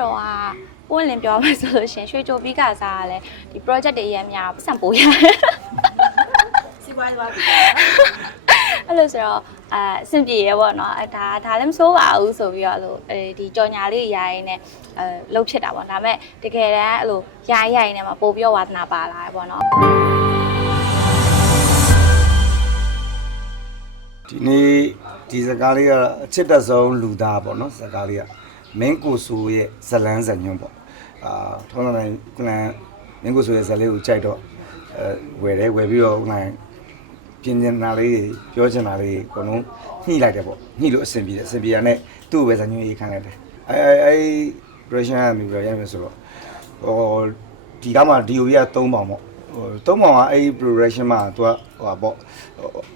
တော့ကပွင့်လင်းပြောမယ်ဆိုလို့ရှရင်ရွှေကြိုပြီးကစားရလဲဒီ project တွေအရင်များပတ်စံပိုးရတယ်စီးပွားရေးသွားပြီအဲ့လိုဆိုတော့အဲအဆင်ပြေရပေါ့နော်အဲဒါဒါလည်းမဆိုးပါဘူးဆိုပြီးတော့အဲ့လိုအဲဒီကြော်ညာလေးရိုင်းနေအဲလှုပ်ဖြစ်တာပေါ့ဒါပေမဲ့တကယ်တမ်းအဲ့လိုရိုင်းရိုင်းနေမှာပို့ပြီးတော့ဝါသနာပါလာတယ်ပေါ့နော်ဒီနေ့ဒီစကားလေးကအချစ်တက်ဆုံးလူသားပေါ့နော်စကားလေးက မင်းကိုဆူရဲ့ဇလန်းဇညွန့်ပေါ့အာထုံးတိုင်းကလန်မင်းကိုဆူရဲ့ဇလေးကိုကြိုက်တော့အဲဝယ်တယ်ဝယ်ပြီးတော့ကလန်ပြင်းနေတာလေးတွေပြောချင်တာလေးအကုန်လုံးညှိလိုက်တယ်ပေါ့ညှိလို့အဆင်ပြေတယ်အဆင်ပြေရတဲ့သူ့ကိုပဲဇညွန့်ရေးခံလိုက်တယ်အဲအဲအဲ version ကနေပြီးတော့ရမယ်ဆိုတော့ဟိုဒီကမှ DOV က3ပေါင်ပေါ့ဟို3ပေါင်ကအဲ့ progression မှာသူကဟိုပါပေါ့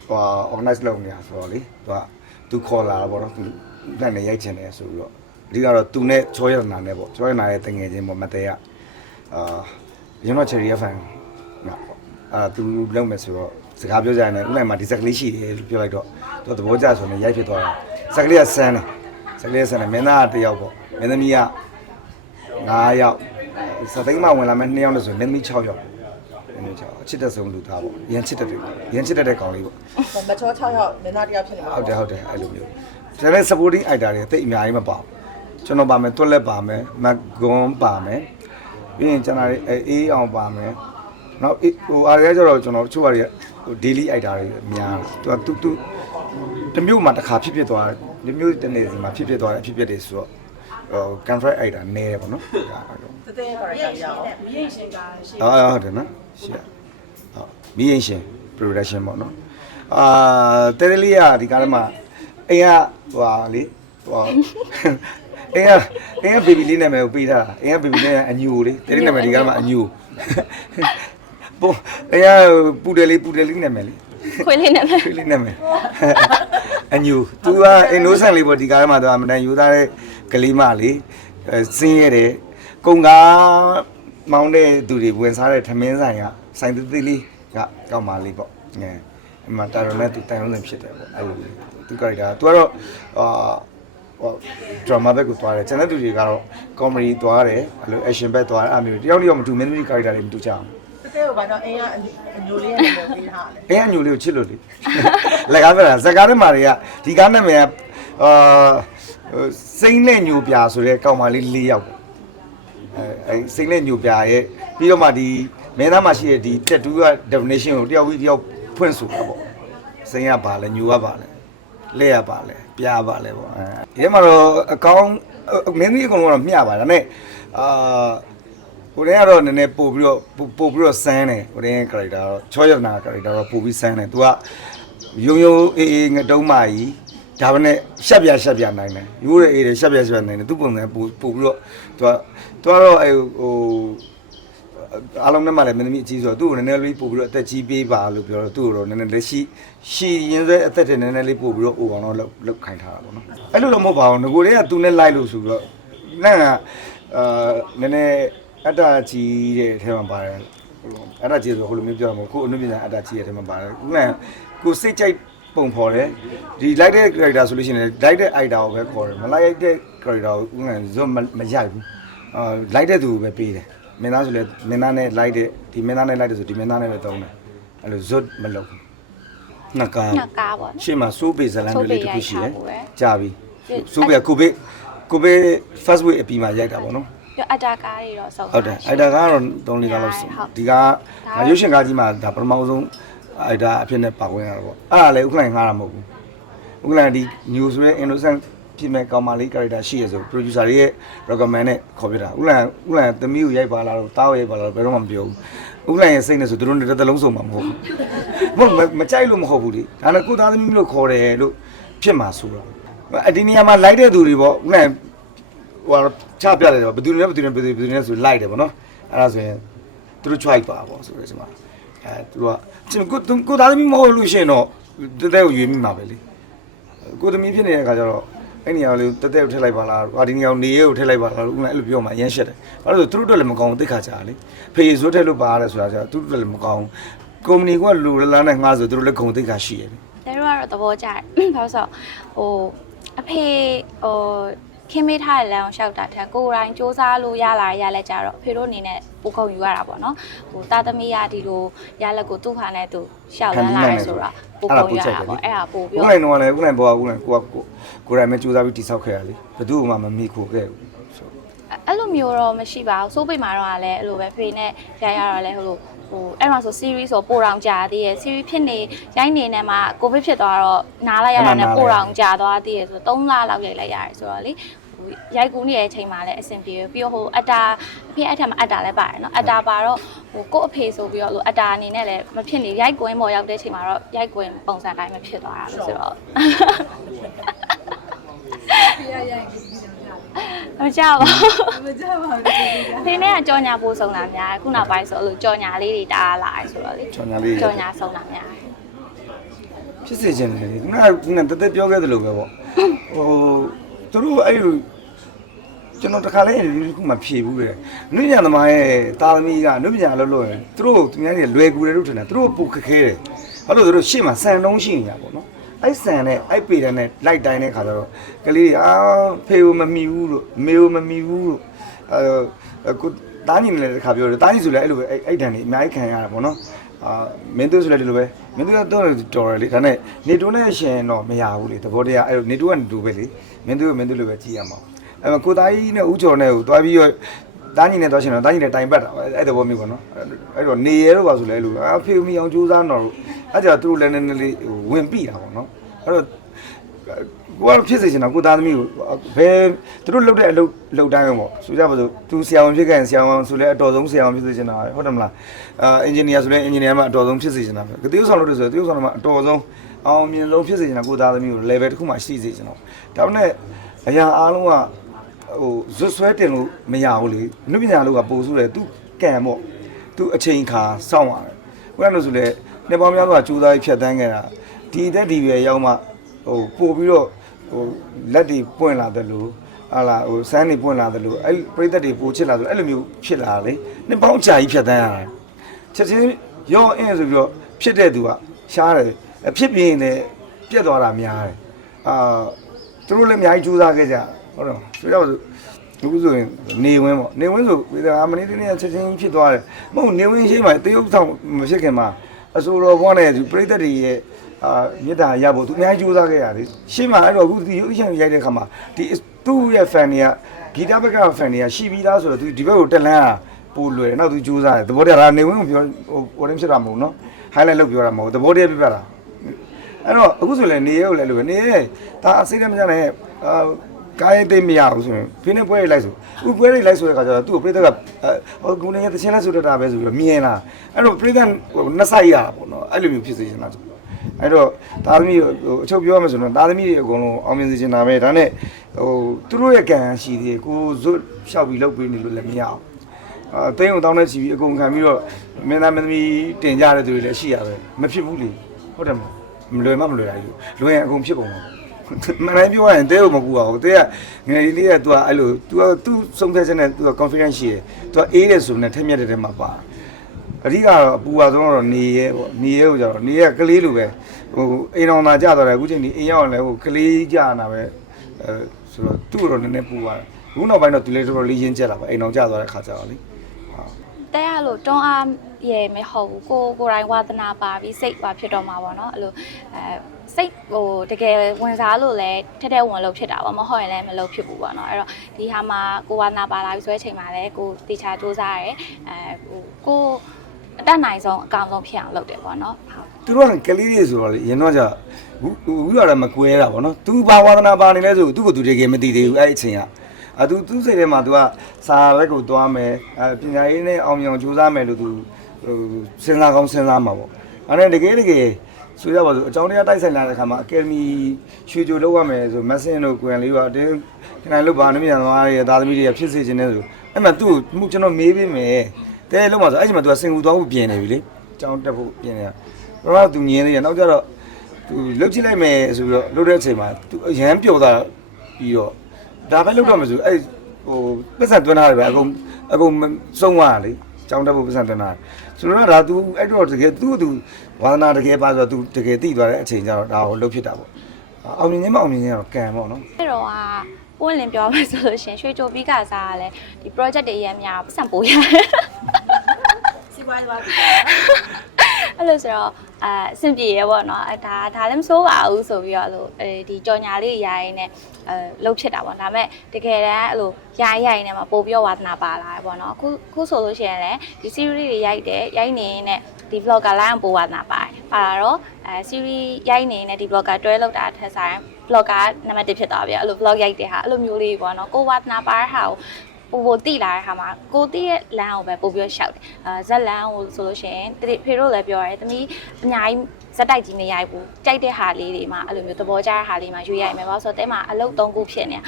ဟို organize လုပ်နေတာဆိုတော့လေသူကသူခေါ်လာတာပေါ့နော်သူလက်နဲ့ရိုက်ချင်တယ်ဆိုပြီးတော့ အဓိကတော့သူနဲ့ချောရနာနဲ့ပေါ့ချောရနာရဲ့တငယ်ချင်းပေါ့မတဲကအာကျွန်တော် cherry fan နော်အာသူလုံးမယ်ဆိုတော့စကားပြောကြရင်လည်းဥနိုင်မှာဒီဇက်ကလေးရှိတယ်လို့ပြောလိုက်တော့သူသဘောကျဆိုနေရိုက်ဖြစ်သွားတာဇက်ကလေးကဆန်းတယ်ဇက်ကလေးကဆန်းတယ်မင်းသားကတစ်ယောက်ပေါ့မင်းသမီးက9ယောက်စသိမ်းမဝင်လာမဲ့2ယောက်လို့ဆိုမင်းသမီး6ယောက်မင်းသမီး6အချစ်တဲ့ဆုံးလူသားပေါ့ရန်ချစ်တဲ့ရန်ချစ်တဲ့ကောင်လေးပေါ့မချော6ရောက်မင်းသားတယောက်ဖြစ်နေမှာဟုတ်တယ်ဟုတ်တယ်အဲ့လိုမျိုးဒါနဲ့ supporting item တွေတိတ်အများကြီးမပါဘူး ကျွန်တော်ပါမယ်တွက်လက်ပါမယ်မက်ဂွန်ပါမယ်ပြီးရင်ကျွန်တော်အေးအောင်ပါမယ်နောက်ဟိုအားရကျတော့ကျွန်တော်ချို့ဟာတွေဟို daily item တွေအများသူကသူသူတမျိုးမှာတစ်ခါဖြစ်ဖြစ်သွားတယ်မျိုးတစ်နေ့စီမှာဖြစ်ဖြစ်သွားတယ်ဖြစ်ဖြစ်တယ်ဆိုတော့ဟို contract item နည်းတယ်ပေါ့နော်ဒါကတော့တတဲ့ character ရအောင်အာဟုတ်တယ်နော်ရှေ့ဟုတ်မီးရင်ရှင် production ပေါ့နော်အာတဲတဲလေးကဒီကားထဲမှာအိမ်ကဟိုဟာလေဟိုဟာ အင်းကအင်းကဘေဘီလေးနာမည်ကိုပေးထားတာအင်းကဘေဘီလေးကအညူလေတဲ့နာမည်ဒီကမှအညူပေါ့အင်းကပူတယ်လေးပူတယ်လေးနာမည်လေးခွေးလေးနာမည်ခွေးလေးနာမည်အညူ तू ကအင်နိုဆန်လေးပေါ့ဒီကားမှာတော့အမတန်ယူသားတဲ့ကလေးမလေးစင်းရတဲ့ကုံကားမောင်းတဲ့သူတွေဝင်စားတဲ့ထမင်းဆိုင်ကဆိုင်သေးသေးလေးကကောက်မလေးပေါ့အဲအမတာရုံနဲ့သူတန်ရုံနဲ့ဖြစ်တယ်ပေါ့အဲ့လိုသူကရီတာ तू ကတော့အာ ဟို drama ဘက်ကိုသွားတယ်ကျန်တဲ့သူတွေကတော့ comedy သွားတယ်အဲ့လို action ဘက်သွားတယ်အဲ့မျိုးတယောက်တယောက်မတူမင်းသမီး character တွေမတူကြအောင်တတဲ့ကိုဘာကြောင့်အင်းကအညိုလေးနဲ့ပေးထားလဲအဲအညိုလေးကိုချစ်လို့လေလက်ကားပြတာဇက်ကားထဲမှာတွေကဒီကားနာမည်ကအာဟိုစိမ့်နဲ့ညိုပြဆိုတဲ့ကောင်မလေး၄ယောက်ပေါ့အဲအဲစိမ့်နဲ့ညိုပြရဲ့ပြီးတော့မှဒီမင်းသားမှာရှိတဲ့ဒီ tattoo က definition ကိုတယောက်ပြီးတယောက်ဖွင့်ဆိုတာပေါ့စိမ့်ကပါလဲညိုကပါလဲလက်ရပါလဲ ပြားပါလဲပေါ့အဲဒီမှာတော့အကောင်းမင်းကြီးအကုန်လုံးကတော့မျှပါဒါပေမဲ့အာကိုရင်ကတော့နည်းနည်းပို့ပြီးတော့ပို့ပို့ပြီးတော့စမ်းတယ်ကိုရင် character တော့ချောရနာ character တော့ပို့ပြီးစမ်းတယ် तू ကယုံယုံအေးအေးငတုံးမကြီးဒါပဲနဲ့ရှက်ပြရှက်ပြနိုင်တယ်ရိုးရအေးတယ်ရှက်ပြရှက်ပြနိုင်တယ်သူပုံစံပို့ပို့ပြီးတော့ तू က तू ကတော့အဲဟို အားလုံးနဲ့မှလည်းမင်းသမီးအကြီးဆိုတော့သူ့ကိုနည်းနည်းလေးပို့ပြီးတော့အသက်ကြီးပေးပါလို့ပြောတော့သူ့ကိုတော့နည်းနည်းလက်ရှိရှီရင်ဆွဲအသက်တွေနည်းနည်းလေးပို့ပြီးတော့အိုအောင်တော့လောက်ခိုင်းထားတာပေါ့နော်အဲ့လိုတော့မဟုတ်ပါဘူးငကိုတွေကသူနဲ့လိုက်လို့ဆိုတော့လန့်ကအာနည်းနည်းအတ္တကြီးတဲ့အထဲမှာပါတယ်ဟိုအတ္တကြီးဆိုဟိုလိုမျိုးပြောတာမဟုတ်ကိုအနုပညာအတ္တကြီးရဲ့အထဲမှာပါတယ်ဥပမာကိုစိတ်ကြိုက်ပုံဖော်တယ်ဒီလိုက်တဲ့ character ဆိုလို့ရှိရင်လိုက်တဲ့ idea ကိုပဲခေါ်တယ်မလိုက်တဲ့ character ကိုဥပမာဇွတ်မရိုက်ဘူးအာလိုက်တဲ့သူကိုပဲပေးတယ် မင်းသားဆိုလဲမင်းသားနဲ့လိုက်တဲ့ဒီမင်းသားနဲ့လိုက်တဲ့ဆိုဒီမင်းသားနဲ့ပဲသုံးတယ်အဲ့လိုဇွတ်မလုပ်ဘူးနှစ်ကားနှစ်ကားပေါ့နော်ရှေ့မှာစိုးပေဇလန်တွေလေးတစ်ခုရှိတယ်စိုးပေရိုက်ထားဖို့ပဲကြာပြီစိုးပေကကိုဘေကိုဘေ first week အပြီးမှာရိုက်တာပေါ့နော်ပြီးအတာကားတွေတော့စုံဟုတ်တယ်အဲ့ဒါကတော့3လီကားလောက်စုံဟုတ်ဒီကငါရုပ်ရှင်ကားကြီးမှာဒါပထမဆုံးအဲ့ဒါအဖြစ်နဲ့ပါဝင်ရတာပေါ့အဲ့ဒါလည်းဥက္ကဋ္ဌငှားတာမဟုတ်ဘူးဥက္ကဋ္ဌဒီ news ဆိုတဲ့ innocent ဖြစ်မဲ့ကောင်မလေး character ရှိရဆို producer တွေရဲ့ recommend နဲ့ခေါ်ပြတာဥက္ကဋ္ဌဥက္ကဋ္ဌသမီးကိုရိုက်ပါလားတော့တားကိုရိုက်ပါလားတော့ဘယ်တော့မှမပြောဘူးဥက္ကဋ္ဌရဲ့စိတ်နဲ့ဆိုသူတို့နဲ့တစ်သလုံးစုံမှာမဟုတ်ဘူးမဟုတ်မကြိုက်လို့မဟုတ်ဘူးလေဒါနဲ့ကိုသားသမီးလို့ခေါ်တယ်လို့ဖြစ်မှာဆိုတော့အဒီနေရာမှာလိုက်တဲ့သူတွေပေါ့ဥက္ကဋ္ဌဟိုကတော့ချပြတယ်ပေါ့ဘယ်သူနဲ့ဘယ်သူနဲ့ဘယ်သူဘယ်သူနဲ့ဆိုလိုက်တယ်ပေါ့နော်အဲ့ဒါဆိုရင်သူတို့ try ပါပေါ့ဆိုတော့ဒီမှာအဲသူတို့ကကျွန်ကိုကိုသားသမီးမဟုတ်လို့ရှိရင်တော့တတဲကိုရွေးမိမှာပဲလေကိုသမီးဖြစ်နေတဲ့အခါကျတော့ အဲ့နေရာလေးတတဲကိုထည့်လိုက်ပါလားဟာဒီနေရာကိုနေရဲကိုထည့်လိုက်ပါလားဥက္ကဋ္ဌအဲ့လိုပြောမှအရင်ရှက်တယ်ဘာလို့လဲဆိုသူတို့အတွက်လည်းမကောင်းဘူးသိခါကြလေဖေးဇွတ်ထည့်လို့ပါရတယ်ဆိုတာကျသူတို့အတွက်လည်းမကောင်းဘူးကုမ္ပဏီကလူလန်းနဲ့ငှားဆိုသူတို့လည်းဂုံသိခါရှိရတယ်တဲတို့ကတော့သဘောကျတယ်ဘာလို့ဆိုတော့ဟိုအဖေဟို ခင်းမေးထားတဲ့လမ်းကိုရှောက်တာထက်ကိုယ်တိုင်စူးစမ်းလို့ရလာရလဲကြတော့ဖေတို့အနေနဲ့ပူခုံယူရတာပေါ့နော်ဟိုတာသမီးရဒီလိုရလက်ကိုသူ့ခါနဲ့သူရှောက်လန်းလာရဲဆိုတော့ပူခုံယူရတာပေါ့အဲ့ဒါပို့ပြီးခုတော့နိုင်တော့လည်းခုနိုင်ဘောကခုနိုင်ကိုကကိုကိုယ်တိုင်ပဲစူးစမ်းပြီးတိဆောက်ခဲ့ရလေဘယ်သူမှမမိခိုခဲ့ဘူးဆိုအဲ့လိုမျိုးတော့မရှိပါဘူးစိုးပိတ်မှာတော့လည်းအဲ့လိုပဲဖေနဲ့ရရတော့လည်းဟိုလိုဟိုအဲ့မှာဆို series ဆိုပိုတောင်ကြာသေးရဲ့ series ဖြစ်နေရိုင်းနေနေမှာကိုဗစ်ဖြစ်သွားတော့နားလိုက်ရတာနဲ့ပိုတောင်ကြာသွားသေးရဲ့ဆို3လလောက်ရိုက်လိုက်ရတယ်ဆိုတော့လေဟို ရိုက်ကူးနေတဲ့အချိန်မှာလည်းအဆင်ပြေပြီးတော့ဟိုအတာအဖေအထက်မှာအတာလည်းပါတယ်နော်အတာပါတော့ဟိုကို့အဖေဆိုပြီးတော့လို့အတာအနေနဲ့လည်းမဖြစ်နေရိုက်ကွင်းပေါ်ရောက်တဲ့အချိန်မှာတော့ရိုက်ကွင်းပုံစံတိုင်းမဖြစ်သွားတာလို့ဆိုတော့ရရရမကြောက်ပါဘူးမကြပါဘူးဖေနဲ့ကကြောညာပို့ဆုံးတာများတယ်ခုနောက်ပိုင်းဆိုအဲ့လိုကြောညာလေးတွေတအားလာတယ်ဆိုတော့လေကြောင်ညာလေးကြောညာဆုံးတာများတယ်ဖြစ်စေချင်တယ်လေခုနကခုနတသက်ပြောခဲ့သလိုပဲပေါ့ဟိုသူတို့အဲ့လို ကျွန်တော်တခါလဲဒီခုမှဖြေဘူးလေနုညံသမားရဲ့တာသမီကနုညံလို့လို့ရင်သူတို့သူများတွေလွယ်ကူတယ်လို့ထင်တယ်သူတို့ပူခက်ခဲတယ်ဘာလို့သူတို့ရှေ့မှာစံတုံးရှိနေတာပေါ့နော်အဲ့ဆန်နဲ့အဲ့ပေတဲ့နဲ့လိုက်တိုင်းတဲ့ခါကျတော့ကလေးတွေအာဖေကိုမမီဘူးလို့မေကိုမမီဘူးလို့အဲကိုတားညီလည်းတစ်ခါပြောတယ်တားညီဆိုလည်းအဲ့လိုပဲအဲ့အဲ့တန်ကြီးအများကြီးခံရတာပေါ့နော်အာမင်းတို့ဆိုလည်းဒီလိုပဲမင်းတို့ကတော့တော်တယ်လေဒါနဲ့နေတိုးနဲ့ရှင်တော့မရဘူးလေသဘောတရားအဲ့လိုနေတိုးကနေတိုးပဲလေမင်းတို့ကမင်းတို့လိုပဲကြည့်ရမှာ အဲ့မှာကိုသားကြီးနဲ့ဦးကျော်နဲ့ကိုသွားပြီးတော့တားညီနဲ့သွားရှင်တော့တားညီနဲ့တိုင်ပတ်တာပဲအဲ့သဘောမျိုးပေါ့နော်အဲ့တော့နေရဲတော့ပါဆိုလဲအဲ့လိုအာဖေမီအောင်ကြိုးစားတော့အဲ့ကြတော့သူတို့လည်းနည်းနည်းလေးဝင်ပြီတာပေါ့နော်အဲ့တော့ကိုကဖြစ်စေချင်တာကိုသားသမီးကိုဘယ်သူတို့လုပ်တဲ့အလုပ်လုပ်တိုင်းပဲပေါ့ဆိုကြပါစို့သူဆရာဝန်ဖြစ်ခဲ့ရင်ဆရာဝန်ဆိုလဲအတော်ဆုံးဆရာဝန်ဖြစ်စေချင်တာပဲဟုတ်တယ်မလားအာအင်ဂျင်နီယာဆိုလဲအင်ဂျင်နီယာမှာအတော်ဆုံးဖြစ်စေချင်တာပဲကတိဥဆောင်လုပ်တယ်ဆိုတော့တိဥဆောင်မှာအတော်ဆုံးအောင်မြင်ဆုံးဖြစ်စေချင်တာကိုသားသမီးကို level တစ်ခုမှရှိစေချင်တော့ဒါပေမဲ့အရာအားလုံးက ဟိုဇွတ်ဆွဲတင်လို့မရဘူးလေနုပညာလို့ကပို့ဆိုတယ်သူကံပေါ့သူအချိန်ခါစောင့်ရတယ်ဘယ်လိုဆိုလဲနေပေါင်းများစွာကြိုးစားဖြတ်တန်းခဲ့တာဒီတက်ဒီပဲရောက်မှဟိုပို့ပြီးတော့ဟိုလက်တွေပွင့်လာတယ်လို့ဟာလာဟိုစမ်းတွေပွင့်လာတယ်လို့အဲ့ပြိသက်တွေပိုချစ်လာတယ်အဲ့လိုမျိုးဖြစ်လာလေနှစ်ပေါင်းကြာကြီးဖြတ်တန်းရတာချက်ချင်းရောအင်းဆိုပြီးတော့ဖြစ်တဲ့သူကရှားတယ်အဖြစ်ပြင်းနေပြက်သွားတာများတယ်အာသူတို့လည်းအများကြီးကြိုးစားခဲ့ကြ ဟုတ်တယ်ဆိုတော့အခုဆိုရင်နေဝင်းပေါ့နေဝင်းဆိုဝေဒနာမနေ့တနေ့ချက်ချင်းဖြစ်သွားတယ်မဟုတ်နေဝင်းရှိမှတရုပ်ဆောင်မဖြစ်ခင်မှာအဆိုတော်ဘောနဲ့ပြိသက်တွေရဲ့အာမြေတားရဖို့သူအများကြီးကြိုးစားခဲ့ရတယ်ရှင်းမှာအဲ့တော့အခုဒီရုပ်ရှင်ရိုက်တဲ့ခါမှာဒီသူ့ရဲ့ fan တွေကဂီတဘက်က fan တွေကရှိပြီးသားဆိုတော့သူဒီဘက်ကိုတက်လန်းอ่ะပို့လွယ်နောက်သူကြိုးစားတယ်သဘောတရားနေဝင်ကိုပြောဟိုဟိုတင်းဖြစ်တာမဟုတ်နော် highlight လုပ်ပြောတာမဟုတ်သဘောတရားပြပြတာအဲ့တော့အခုဆိုလည်းနေရဲကိုလည်းလိုပဲနေရဲဒါအစိတ်လည်းမကြနဲ့အာ ကားရိတ်သိမ့်မရဘူးဆိုရင်ဖိနေပွဲရိတ်လိုက်ဆိုဥပွဲရိတ်လိုက်ဆိုတဲ့ခါကျတော့သူ့ကိုပြိသက်ကဟိုကုနေရဲ့တခြင်းလဲဆိုတတ်တာပဲဆိုပြီးတော့မြင်လာအဲ့တော့ပြိသက်ဟိုနှစ်ဆိုင်ရတာပေါ့နော်အဲ့လိုမျိုးဖြစ်စေချင်တာဆိုအဲ့တော့သားသမီးဟိုအချုပ်ပြောရမယ်ဆိုတော့သားသမီးတွေအကုန်လုံးအောင်မြင်စေချင်တာပဲဒါနဲ့ဟိုသူတို့ရဲ့ကံရှိသေးတယ်ကိုဇွတ်လျှောက်ပြီးလုပ်ပေးနေလို့လည်းမရအောင်အာသိန်းအောင်တောင်းတဲ့ချီပြီးအကုန်ခံပြီးတော့မင်းသားမင်းသမီးတင်ကြတဲ့သူတွေလည်းရှိရပဲမဖြစ်ဘူးလေဟုတ်တယ်မလားမလွယ်မမလွယ်ရဘူးလွယ်ရင်အကုန်ဖြစ်ကုန် မှာမနိုင်ပြောရရင်တဲကိုမကူအောင်တဲကငယ်လေးက तू ကအဲ့လို तू ကသူ့ဆုံးဖြတ်ချက်နဲ့ तू က confidence ရှိတယ် तू ကအေးတယ်ဆိုနေထက်မြက်တဲ့ထဲမှာပါ အဓိကတော့အပူပါဆုံးတော့နေရဲပေါ့နေရဲကိုကြတော့နေရဲကလေးလိုပဲဟိုအိမ်တော်သာကြာတော့တယ်အခုချိန်ဒီအိမ်ရောက်ရင်လည်းဟိုကလေးကြာနာပဲအဲဆိုတော့သူ့တော့နည်းနည်းပူသွားတယ်အခုနောက်ပိုင်းတော့သူလည်းတော်တော်လေးရင်းကျက်လာပါအိမ်တော်ကြာသွားတဲ့ခါကျတော့လေ ဟာတဲရလို့တွန်းအားရဲ့မဟုတ်ဘူးကိုကိုယ်တိုင်ဝါသနာပါပြီးစိတ်ပါဖြစ်တော့မှာပေါ့နော်အဲ့လိုအဲစိတ်ဟိုတကယ်ဝင်စားလို့လည်းထက်ထက်ဝင်လို့ဖြစ်တာပေါ့မဟုတ်ရင်လည်းမလုပ်ဖြစ်ဘူးပေါ့နော်အဲ့တော့ဒီဟာမှာကိုဝါသနာပါလာပြီးဆိုတဲ့အချိန်မှာလည်းကိုတေချာစူးစမ်းရဲအဲဟိုကိုအတက်နိုင်ဆုံးအကောင်ဆုံးဖြစ်အောင်လုပ်တယ်ပေါ့နော်ဟုတ်သူတို့ကကလေးတွေဆိုတော့လေရင်တော့じゃဘူးဘူးရတာမကွဲတာဗောနော်သူဘာဝါသနာပါနေလဲဆိုသူ့ကိုသူတကယ်မသိသေးဘူးအဲ့ဒီအချိန်က အဲသူသူ့စိတ်ထဲမှာသူကစာဘက်ကိုသွားမယ်အဲပညာရေးနဲ့အောင်မြင်အောင်ကြိုးစားမယ်လို့သူဟိုစဉ်းစားကောင်းစဉ်းစားမှာပေါ့အဲ့ဒါတကယ်တကယ်ဆိုရပါစို့အကြောင်းတရားတိုက်ဆိုင်လာတဲ့ခါမှာအကယ်ဒမီရွှေကြိုလောက်ရမယ်ဆိုမက်ဆင်တို့ကွန်လေးပါအတင်းခဏလို့ဗာနမီရန်သွားရဲ့သားသမီးတွေဖြစ်စေခြင်းနဲ့ဆိုအဲ့မှာသူ့မှုကျွန်တော်မေးပေးမယ်တဲလုံးမှာဆိုအဲ့ဒီမှာသူကစင်ကူသွားဖို့ပြင်နေပြီလေကြောင်းတက်ဖို့ပြင်နေတာဘယ်တော့သူငင်းနေရနောက်ကြတော့သူလှုပ်ကြည့်လိုက်မယ်ဆိုပြီးတော့လှုပ်တဲ့အချိန်မှာသူအရန်ပျော်သွားပြီးတော့ ဒါပဲလောက်တော့မဆိုအဲ့ဟိုပတ်စံသွင်းထားတယ်ပဲအကုန်အကုန်စုံသွားတာလေကြောင်းတက်ဖို့ပတ်စံသွင်းထားတယ်ဆိုတော့ဒါ तू အဲ့တော့တကယ်သူ့သူဝါသနာတကယ်ပါဆိုတော့ तू တကယ်သိသွားတဲ့အချိန်ကျတော့ဒါဟိုလှုပ်ဖြစ်တာပေါ့အောင်မြင်ခြင်းမအောင်မြင်ခြင်းတော့ကံပေါ့နော်အဲ့တော့ဟာပွင့်လင်းပြောမယ်ဆိုလို့ရှင်ရွှေကြိုပြီးကစားရလဲဒီ project တွေရမ်းများပတ်စံပိုးရတယ်စီပွားစီပွား အဲ့လိုဆိုတော့အာအဆင်ပြေရပေါ့နော်အဲဒါဒါလည်းမဆိုးပါဘူးဆိုပြီးတော့အဲ့လိုအဲဒီကြော်ညာလေးရိုင်းနေအဲလှုပ်ဖြစ်တာပေါ့ဒါပေမဲ့တကယ်တမ်းအဲ့လိုရိုင်းရိုင်းနေမှာပို့ပြီးတော့ဝါသနာပါလာတယ်ပေါ့နော်အခုခုဆိုလို့ရှိရင်လည်းဒီ series တွေရိုက်တယ်ရိုက်နေနေဒီ vlogger line ပို့ဝါသနာပါတယ်ပါလာတော့အဲ series ရိုက်နေနေဒီ vlogger တွဲလောက်တာထက်ဆိုင် vlogger နံပါတ်1ဖြစ်သွားပြီအဲ့လို vlog ရိုက်တဲ့ဟာအဲ့လိုမျိုးလေးပေါ့နော်ကိုဝါသနာပါတဲ့ဟာကို ပိုပိုတိလာတဲ့ခါမှာကိုတိရဲ့လမ်းကိုပဲပို့ပြီးတော့ရှောက်တယ်အာဇက်လမ်းကိုဆိုလို့ရှိရင်တတိဖေတို့လည်းပြောရတယ်တမီးအများကြီးဇက်တိုက်ကြီးမရိုက်ဘူးကြိုက်တဲ့ဟာလေးတွေမှာအဲ့လိုမျိုးသဘောကျတဲ့ဟာလေးမှာရွေးရိုက်မယ်ဘာလို့ဆိုတော့တဲမှာအလုပ်၃ခုဖြစ်နေတာ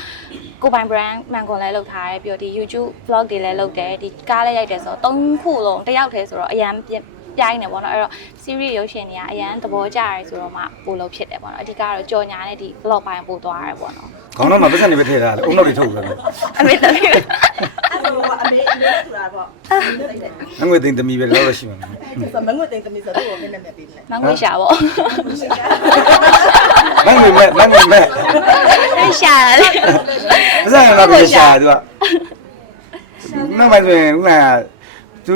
ကိုပိုင် brand မှန်ကုန်လည်းလုပ်ထားတယ်ပြီးတော့ဒီ YouTube vlog တွေလည်းလုပ်တယ်ဒီကားလည်းရိုက်တယ်ဆိုတော့၃ခုလုံးတစ်ယောက်တည်းဆိုတော့အရန် ပြပြိုင်းနေပေါ့နော်အဲ့တော့ series ရုပ်ရှင်တွေကအရန်သဘောကျရဲဆိုတော့မှပို့လို့ဖြစ်တယ်ပေါ့နော်အဓိကတော့ကြော်ညာနဲ့ဒီ vlog ပိုင်းပို့သွားရတယ်ပေါ့နော်ခေါင်းတော့မှပတ်စံနေပဲထည့်ထားတယ်အုံနောက်တွေထုတ်ပြီးတော့အမေသမီးအဲ့လိုကအမေအမေဆိုတာပေါ့တိတ်တယ်ငွေသိန်းသမီးပဲလောလောရှိမှာဆိုမငွေတိတ်သမီးဆိုတော့ဘယ်နဲ့မဲ့ပြီးလဲမငွေရှာပေါ့မငွေမဲ့မငွေမဲ့အဲ့ရှာတယ်ပတ်စံလာပြီးရှာသူကနောက်ပိုင်းဆိုရင်ဥက္ကဋ္ဌ तू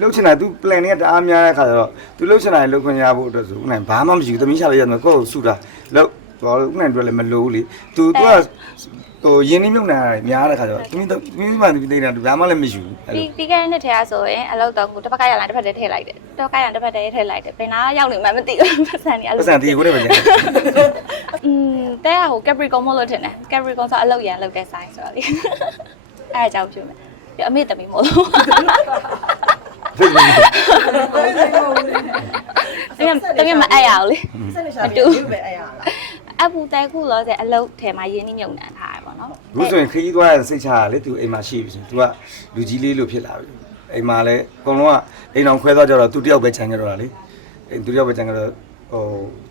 လှုပ်ချင်တာ तू plan နဲ့တအားများတဲ့ခါကျတော့ तू လှုပ်ချင်တာလှုပ်ခွင့်ရဖို့အတွက်ဆိုဥက္ကဋ္ဌဘာမှမရှိဘူးသမီးရှာလိုက်ရတယ်ကိုယ့်ကိုစုတာလှုပ်တော့ဥက္ကဋ္ဌတို့လည်းမလိုဘူးလေ तू तू ကဟိုရင်းနှီးမြုပ်နှံရတယ်များတဲ့ခါကျတော့သမီးသမီးမှသမီးသိနေတာဘာမှလည်းမရှိဘူးအဲ့ ပြီး လို ပြီးခဲ့တဲ့နှစ်ထဲကဆိုရင်အလောက်တော့ကိုတစ်ဖက်ကရလာတစ်ဖက်တည်းထည့်လိုက်တယ်တစ်ဖက်ကရတစ်ဖက်တည်းထည့်လိုက်တယ်ဘယ်နာရောက်နေမှမသိဘူးပတ်စံနေအဲ့လို ပတ်စံတီကိုလည်းပဲကျန် อืมတဲကဟို Capricorn မလို့ထင်တယ် Capricorn ဆိုအလောက်ရန်လောက်တဲ့ sign ဆိုတော့လေအဲ့အကြောင်းဖြစ်မယ် ပြီးအမေတမီမို့လို့ ဖြစ်နေတယ် တကယ်တကယ်မအဲ့ရအောင်လေ စနေရှာပြီးပဲအဲ့ရလား အပူတဲခုလို့တဲ့အလောက်ထဲမှာရင်းနှီးမြုပ်နှံထားတယ်ပေါ့နော် အခုဆိုရင်ခကြီးသွားရစိတ်ချရလေ तू အိမ်မှာရှိပြီဆို तू ကလူကြီးလေးလို့ဖြစ်လာပြီအိမ်မှာလည်းအကုန်လုံးကအိမ်အောင်ခွဲသွားကြတော့ तू တယောက်ပဲခြံကြတော့တာလေအိမ် तू တယောက်ပဲခြံကြတော့ဟို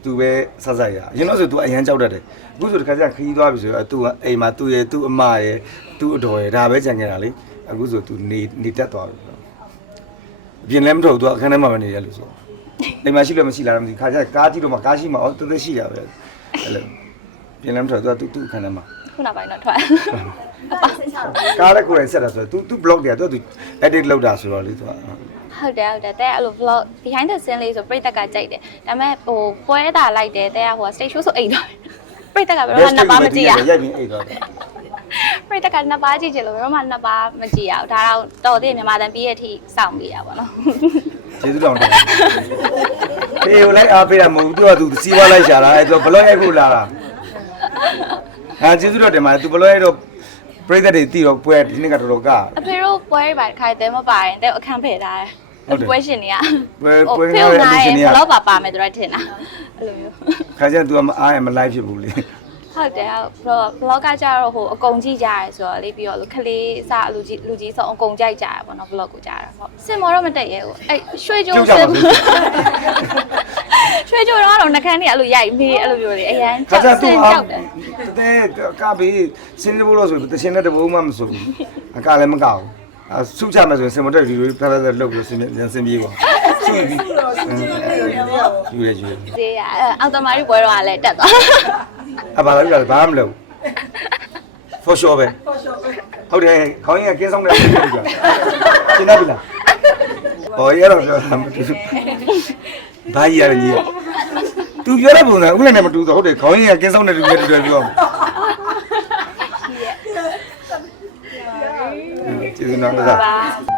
तू ပဲဆက်ဆက်ရအရင်တော့ဆို तू အရန်ကြောက်တတ်တယ်အခုဆိုတခါကျခကြီးသွားပြီဆိုတော့ तू ကအိမ်မှာ तू ရဲ့ तू အမရဲ့ तू အတော်ရဲ့ဒါပဲခြံကြတာလေ အခုဆို तू နေနေတက်သွားပြီအပြင်လည်းမထုတ် तू အခန်းထဲမှာမနေရလို့ဆိုအိမ်မှာရှိလို့မရှိလာတော့မသိခါကျကားကြည့်တော့မှကားရှိမှအော်တသက်ရှိတာပဲအဲ့လိုပြင်လည်းမထုတ် तू က तू သူ့အခန်းထဲမှာ ခုနောက်ပိုင်းတော့ထွက် ကားလည်းကိုယ်တိုင်ဆက်တာဆိုတော့ तू तू blog တွေက तू तू edit လုပ်တာဆိုတော့လေ तू က ဟုတ်တယ်ဟုတ်တယ်တဲ့အဲ့လို vlog behind the scene လေးဆိုပြိတက်ကကြိုက်တယ်ဒါပေမဲ့ဟိုပွဲတာလိုက်တယ်တဲ့ကဟို stage show ဆိုအိတ်တော့ပြိတက်ကဘယ်တော့မှနှစ်ပါးမကြည့်ရ ရိုက်ပြီးအိတ်သွားတယ် ပြိတက်ကနှစ်ပါးကြည့်ချင်လို့ဘယ်မှနှစ်ပါးမကြည့်ရဘူးဒါတော့တော်သေးမြန်မာတန်ပြီးရဲ့အထိစောင့်နေတာပေါ့နော်ကျေးဇူးတော်တယ်ဖေကိုလိုက်အားပေးတာမဟုတ်ဘူးသူကသူစီးပွားလိုက်ရှာတာအဲသူဘလော့ရိုက်ဖို့လာတာဟာကျေးဇူးတော်တယ်မှာသူဘလော့ရိုက်တော့ပြိသက်တွေတီးတော့ပွဲဒီနေ့ကတော်တော်ကအဖေတို့ပွဲပါတစ်ခါတည်းမပါရင်တဲ့အခန်းဖယ်ထားတယ်ပွဲရှင်တွေကပွဲပွဲရှင်တွေကဘယ်လောက်ပါပါမယ်သူတို့ထင်တာအဲ့လိုမျိုးခါကျရင် तू မအားရမလိုက်ဖြစ်ဘူးလေ ဟုတ်တယ်ဘလော့ဘလော့ကကြတော့ဟိုအကုန်ကြည့်ကြရဲဆိုတော့လေပြီးတော့ခလေးစလူကြီးလူကြီးဆိုအကုန်ကြိုက်ကြရပေါ့နော်ဘလော့ကိုကြတာဟုတ်စင်မောတော့မတက်ရဲဘူးအဲ့ရွှေကြိုးစင်ရွှေကြိုးတော့တော့နှကန်းတွေအဲ့လိုရိုက်မေးအဲ့လိုမျိုးလေအရန်ခါကြောက်ကျစ तू င်အားကြောက်တယ်တဲ့ကပေးစင်းနေဖို့လို့ဆိုတရှင်တဲ့တဘုံမှမဆိုဘူးအကလည်းမကောက်အဆုချမယ်ဆိုရင်စင်မတက်ဒီလိုဖက်ဖက်လှုပ်ပြီးစင်ပြန်စင်ပြေးပါဆုပြီးယူရယူရသေးရအော်တိုမတ်ပွဲတော့လည်းတက်သွား အဘာလဲပြဘာမှမလုပ် for sure ပဲဟုတ်တယ်ခေါင်းကြီးကကင်းဆောင်တယ်ပြပြရှင်းနေပြီလားဟောရတော့ပြောတာမတူဘာကြီးရလဲကြီးသူပြောတဲ့ပုံစံဥလည်းနဲ့မတူတော့ဟုတ်တယ်ခေါင်းကြီးကကင်းဆောင်တယ်တူတယ်တူတယ်ပြောကျေးဇူးတော်ပါပါ